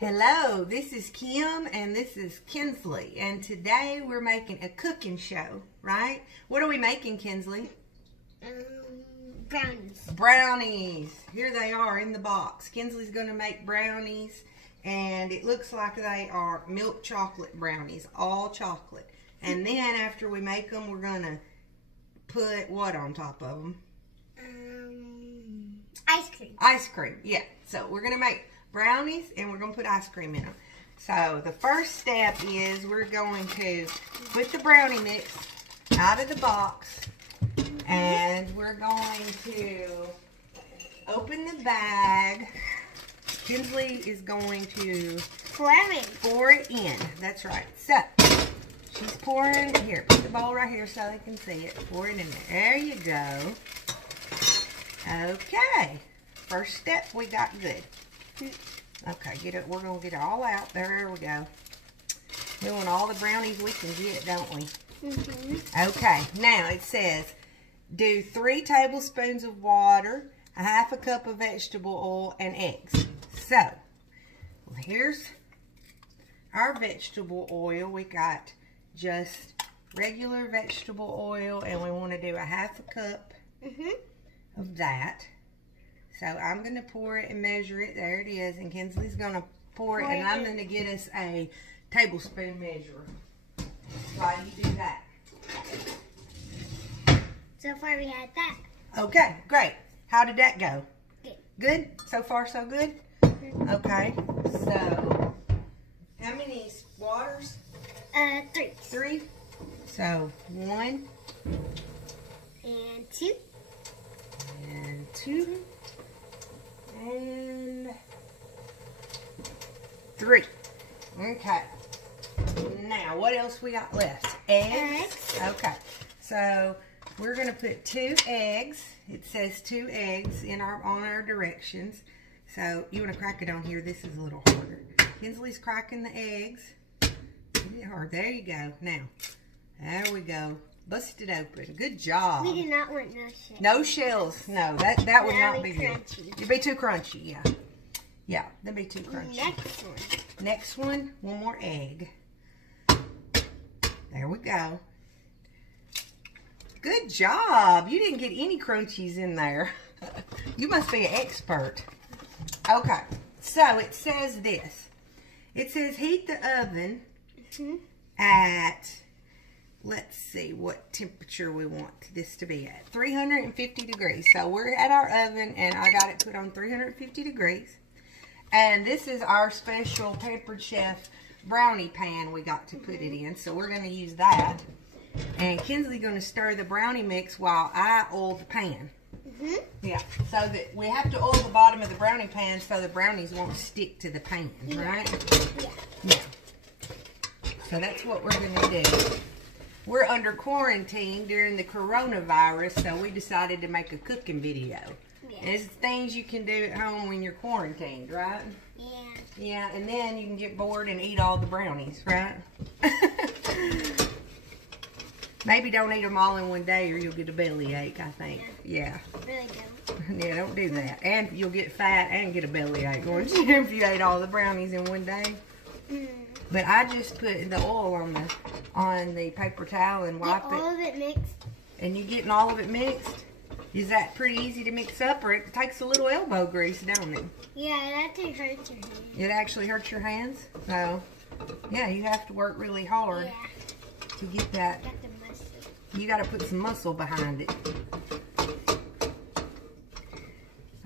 Hello, this is Kim and this is Kinsley, and today we're making a cooking show, right? What are we making, Kinsley? Brownies. Brownies. Here they are in the box. Kinsley's going to make brownies, and it looks like they are milk chocolate brownies, all chocolate. And then after we make them, we're going to put what on top of them? Ice cream. Ice cream, yeah. So we're going to make brownies and we're going to put ice cream in them. So the first step is we're going to put the brownie mix out of the box, and we're going to open the bag. Kinsley is going to pour it in. That's right. So she's pouring. Here, put the bowl right here so they can see it. Pour it in there. There you go. Okay. First step we got good. Okay, get it. We're gonna get it all out. There we go. We want all the brownies we can get, don't we? Okay, now it says do 3 tablespoons of water, a half a cup of vegetable oil, and eggs. So here's our vegetable oil. We got just regular vegetable oil, and we want to do a half a cup of that. So I'm going to pour it and measure it. There it is. And Kinsley's going to pour it. And I'm going to get us a tablespoon measure while you do that. So far we had that. Okay, great. How did that go? Good. Good? So far so good? Okay. So how many waters? 3. 3. So 1. And 2. And 2. And 3. Okay. Now, what else we got left? Eggs. Okay. So we're going to put 2 eggs. It says 2 eggs on our directions. So you want to crack it on here. This is a little harder. Kinsley's cracking the eggs. Get it hard. There you go. Now, there we go. Bust it open. Good job. We do not want no shells. No shells. No, that would not be good. It'd be too crunchy, yeah. Yeah, that'd be too crunchy. Next one. Next one more egg. There we go. Good job. You didn't get any crunchies in there. You must be an expert. Okay, so it says this. It says heat the oven at... Let's see what temperature we want this to be at. 350 degrees. So we're at our oven, and I got it put on 350 degrees. And this is our special Pampered Chef brownie pan we got to put it in. So we're going to use that. And Kinsley's going to stir the brownie mix while I oil the pan. Yeah, so that we have to oil the bottom of the brownie pan so the brownies won't stick to the pan, right? Yeah. So that's what we're going to do. We're under quarantine during the coronavirus, so we decided to make a cooking video. Yeah. And it's things you can do at home when you're quarantined, right? Yeah. Yeah, and then you can get bored and eat all the brownies, right? Maybe don't eat them all in one day or you'll get a bellyache, I think. Yeah. Really don't. Yeah, don't do that. And you'll get fat and get a bellyache, won't you, if you ate all the brownies in one day? But I just put the oil on the paper towel and wipe it. All of it mixed. And you getting all of it mixed? Is that pretty easy to mix up, or it takes a little elbow grease, don't it? Yeah, it actually hurts your hands. It actually hurts your hands? So, yeah, you have to work really hard to get that. Got the muscle. You got to put some muscle behind it.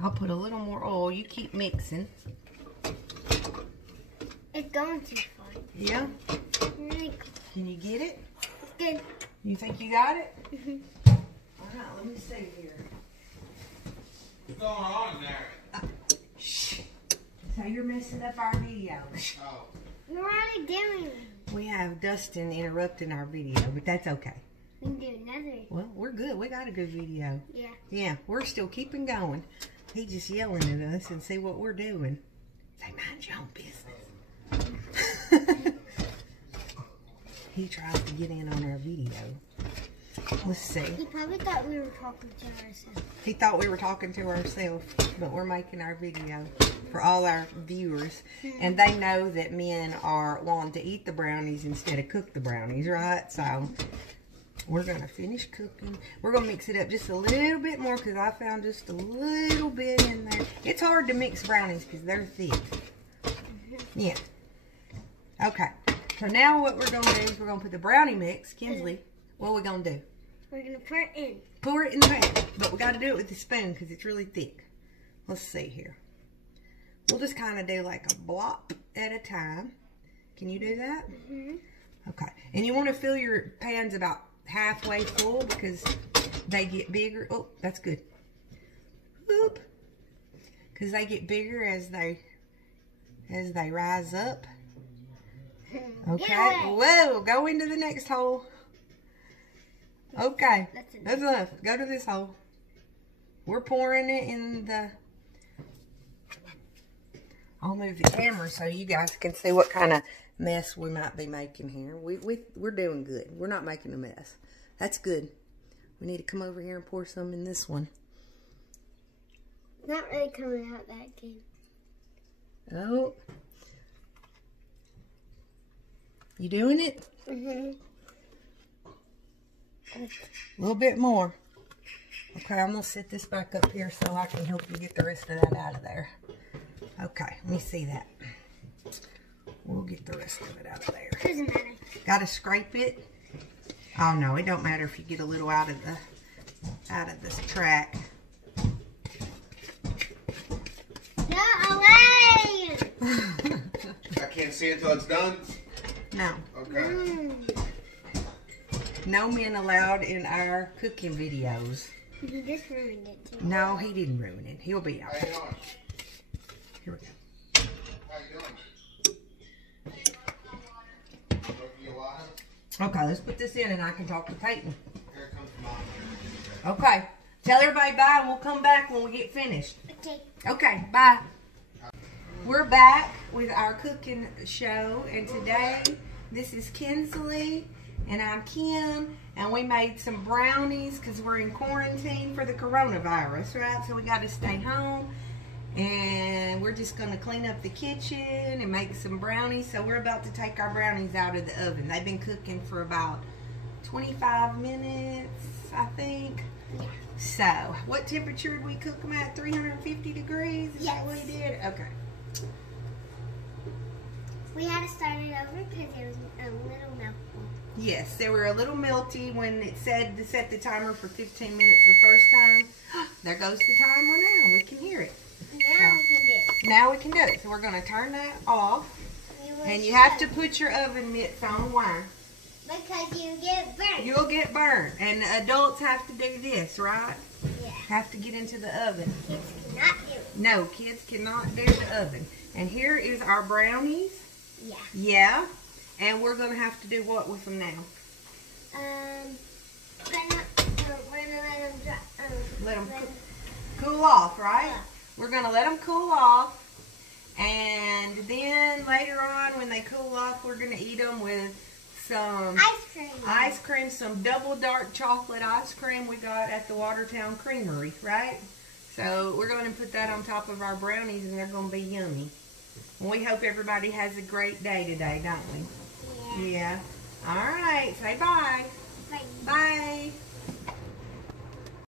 I'll put a little more oil. You keep mixing. It's going too far. Yeah? Really cool. Can you get it? It's good. You think you got it? All right, let me see here. What's going on there? Shh. So you're messing up our video. Oh. We're already doing it. We have Dustin interrupting our video, but that's okay. We can do another. Well, we're good. We got a good video. Yeah. Yeah, we're still keeping going. He's just yelling at us and see what we're doing. Say, mind your own business. He tries to get in on our video. Let's see. He probably thought we were talking to ourselves. He thought we were talking to ourselves, but we're making our video. for all our viewers. And they know that men are wanting to eat the brownies instead of cook the brownies, right? So we're going to finish cooking. We're going to mix it up just a little bit more because I found just a little bit in there. It's hard to mix brownies because they're thick. Yeah. Okay. So now what we're going to do is we're going to put the brownie mix. Kinsley, what are we going to do? We're going to pour it in. Pour it in the pan. But we got to do it with the spoon because it's really thick. Let's see here. We'll just kind of do like a blop at a time. Can you do that? Mm-hmm. Okay. And you want to fill your pans about halfway full because they get bigger. Oh, that's good. Oop. Because they get bigger as they rise up. Okay. Whoa. Go into the next hole. Okay. That's enough. Go to this hole. We're pouring it in the... I'll move the camera so you guys can see what kind of mess we might be making here. We're doing good. We're not making a mess. That's good. We need to come over here and pour some in this one. Not really coming out that good. Oh. You doing it? Mm-hmm. A little bit more. Okay, I'm going to set this back up here so I can help you get the rest of that out of there. Okay, let me see that. We'll get the rest of it out of there. Doesn't matter. Got to scrape it? Oh no, it don't matter if you get a little out of this track. No, away! I can't see it till it's done? No. Okay. No men allowed in our cooking videos. He just ruined it too. No, he didn't ruin it. He'll be out. How you doing? Here we go. How you doing? Looking alive? Okay, let's put this in and I can talk to Peyton. Here comes Mom. Okay. Tell everybody bye and we'll come back when we get finished. Okay. Okay, bye. We're back with our cooking show, and today this is Kinsley and I'm Kim, and we made some brownies because we're in quarantine for the coronavirus, right? So we got to stay home, and we're just going to clean up the kitchen and make some brownies. So we're about to take our brownies out of the oven. They've been cooking for about 25 minutes, I think. So, what temperature did we cook them at? 350 degrees? Is that what we did? Okay. We had to start it over because it was a little melty. Yes, they were a little melty when it said to set the timer for 15 minutes the first time. There goes the timer now. We can hear it. Now we can do it. Now we can do it. So we're going to turn that off. And you have to put your oven mitts on. Why? Because you get burnt. You'll get burned. And adults have to do this, right? Yeah. Have to get into the oven. Kids cannot do it. No, kids cannot do the oven. And here is our brownies. Yeah. Yeah. And we're going to have to do what with them now? We're gonna let them dry. Let them cool off, right? Yeah. We're going to let them cool off. And then later on, when they cool off, we're going to eat them with some Ice cream. Some double dark chocolate ice cream we got at the Watertown Creamery, right? So we're going to put that on top of our brownies, and they're going to be yummy. We hope everybody has a great day today, don't we? Yeah. Yeah. All right. Say bye. Bye. Bye.